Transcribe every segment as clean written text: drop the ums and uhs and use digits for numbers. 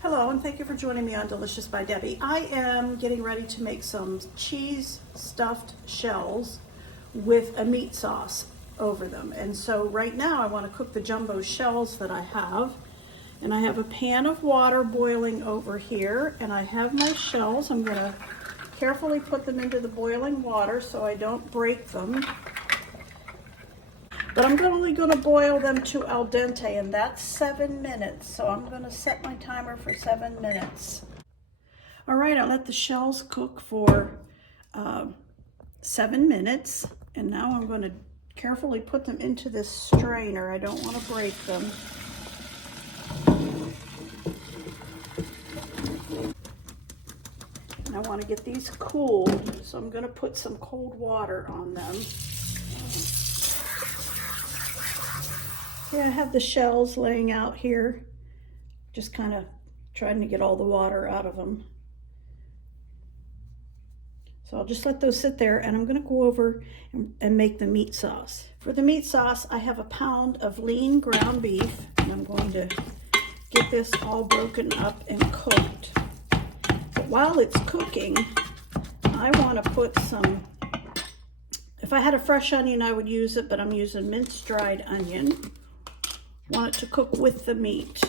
Hello, and thank you for joining me on Delicious by Debbie. I am getting ready to make some cheese stuffed shells with a meat sauce over them. And so right now I want to cook the jumbo shells that I have. And I have a pan of water boiling over here, and I have my shells. I'm going to carefully put them into the boiling water so I don't break them. But I'm only going to boil them to al dente, and that's 7 minutes. So I'm going to set my timer for 7 minutes. All right, I'll let the shells cook for 7 minutes. And now I'm going to carefully put them into this strainer. I don't want to break them. And I want to get these cooled, so I'm going to put some cold water on them. Yeah, I have the shells laying out here, just kind of trying to get all the water out of them. So I'll just let those sit there, and I'm going to go over and make the meat sauce. For the meat sauce, I have a pound of lean ground beef, and I'm going to get this all broken up and cooked. But while it's cooking, I want to put some, if I had a fresh onion, I would use it, but I'm using minced dried onion. Want it to cook with the meat.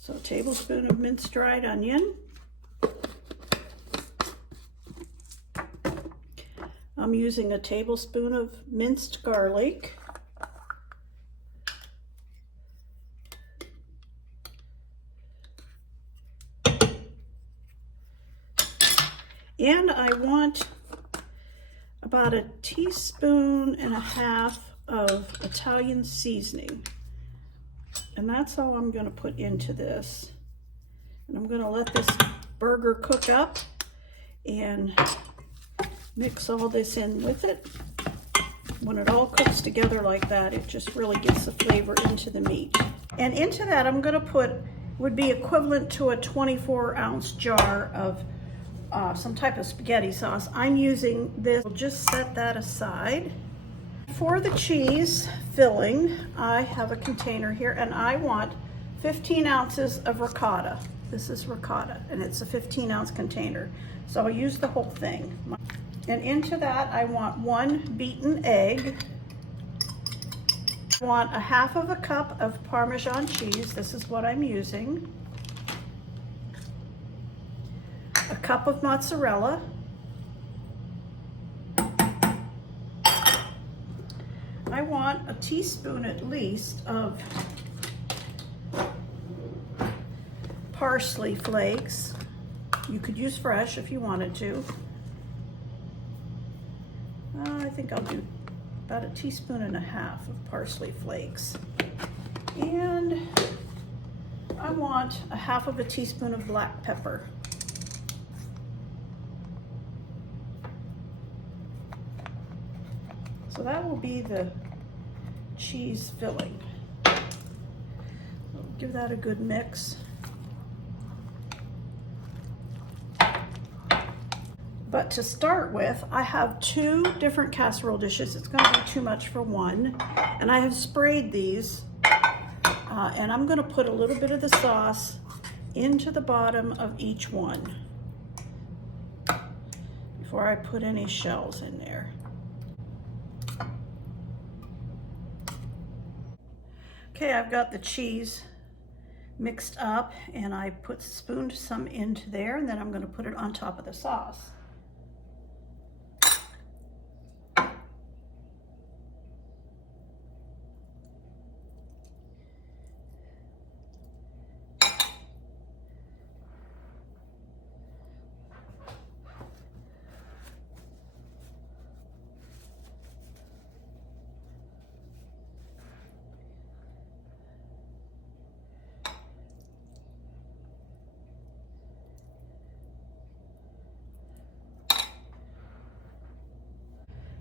So a tablespoon of minced dried onion. I'm using a tablespoon of minced garlic. And I want about 1.5 teaspoons of Italian seasoning. And that's all I'm going to put into this. And I'm going to let this burger cook up and mix all this in with it. When it all cooks together like that, it just really gets the flavor into the meat. And into that, I'm going to put, would be equivalent to a 24-ounce jar of some type of spaghetti sauce. I'm using this. We'll just set that aside. For the cheese filling, I have a container here, and I want 15 ounces of ricotta. This is ricotta, and it's a 15-ounce container. So I'll use the whole thing. And into that, I want 1 beaten egg. I want 1/2 cup of Parmesan cheese. This is what I'm using. 1 cup of mozzarella. I want 1 teaspoon at least of Parsley Flakes. You could use fresh if you wanted to. I think I'll do about 1.5 teaspoons of Parsley Flakes. And I want 1/2 teaspoon of black pepper. So that will be the cheese filling. So give that a good mix. But to start with, I have 2 different casserole dishes. It's going to be too much for one. And I have sprayed these. And I'm going to put a little bit of the sauce into the bottom of each one before I put any shells in there. Okay, I've got the cheese mixed up, and I spooned some into there, and then I'm going to put it on top of the sauce.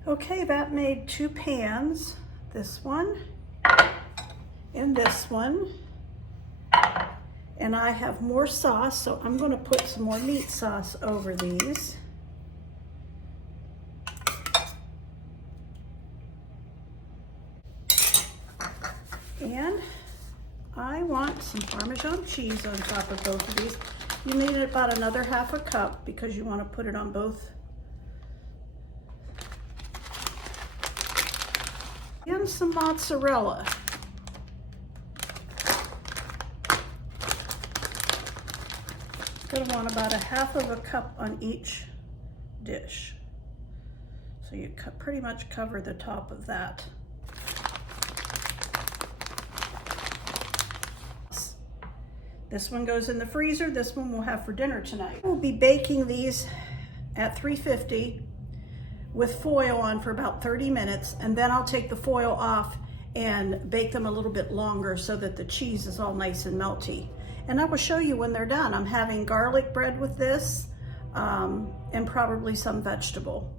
Okay, that made 2 pans, this one and this one. And I have more sauce, so I'm going to put some more meat sauce over these. And I want some Parmesan cheese on top of both of these. You need about another half a cup because you want to put it on both. And some mozzarella. Gonna want about a half of a cup on each dish. So you pretty much cover the top of that. This one goes in the freezer. This one we'll have for dinner tonight. We'll be baking these at 350 with foil on for about 30 minutes, and then I'll take the foil off and bake them a little bit longer so that the cheese is all nice and melty. And I will show you when they're done. I'm having garlic bread with this and probably some vegetable.